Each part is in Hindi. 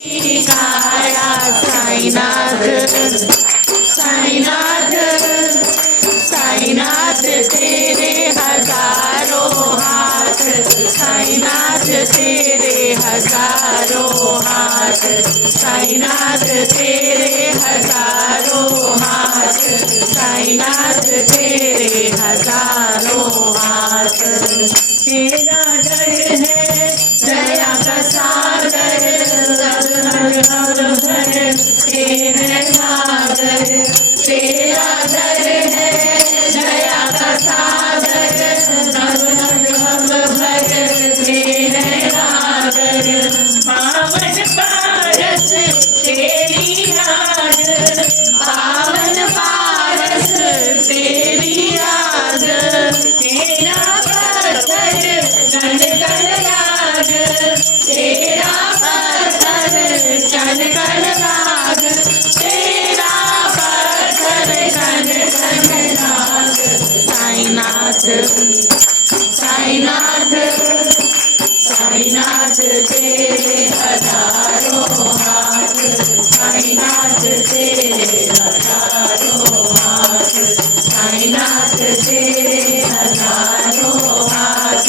काया साईनाथ साईनाथ साईनाथ तेरे हजारों हाथ साईनाथ तेरे हजारों हाथ साईनाथ तेरे हजारों हाथ साईनाथ तेरे हजारों हाथ तेरा डर है दया का सागर तेरे सागर तेरा डर है दया का सागर तेरे सागर पावन पारस तेरी याद पावन पारस तेरी याद तेरा पत्थर कण कण याद तेरा पत्थर कण कण लाग तेरा पत्थर कण कण लाग साईनाथ साईनाथ साईनाथ तेरे हजारों हाथ साईनाथ तेरे हजारों हाथ साईनाथ तेरे हजारों हाथ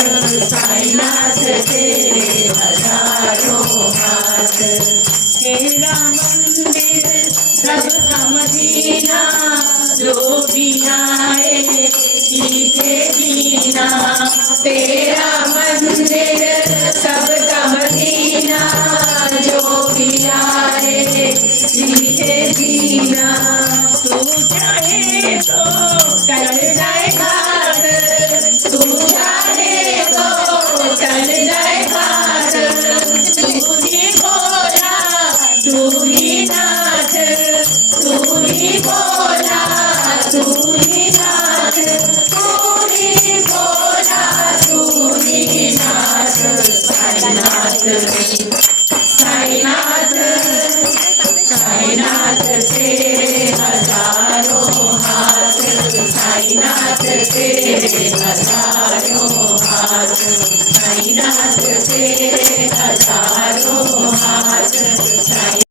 साईनाथ तेरे हजारों हाथ तेरा मंदिर सबका मदीना जो भी आए सीखे दीना तेरा मंदिर सबका मदीना जो भी आए सीखे दीना तू चाहे तो चल जाए घाट तू चाहे तो चल जाए घाट तू ही बोला तू ही नाथ तू ही बोला तू ही नाथ तू ही बोला तू ही नाथ साईनाथ साईनाथ साईनाथ तेरे हजारों हाथ साईनाथ तेरे हजारों हाथ साईनाथ तेरे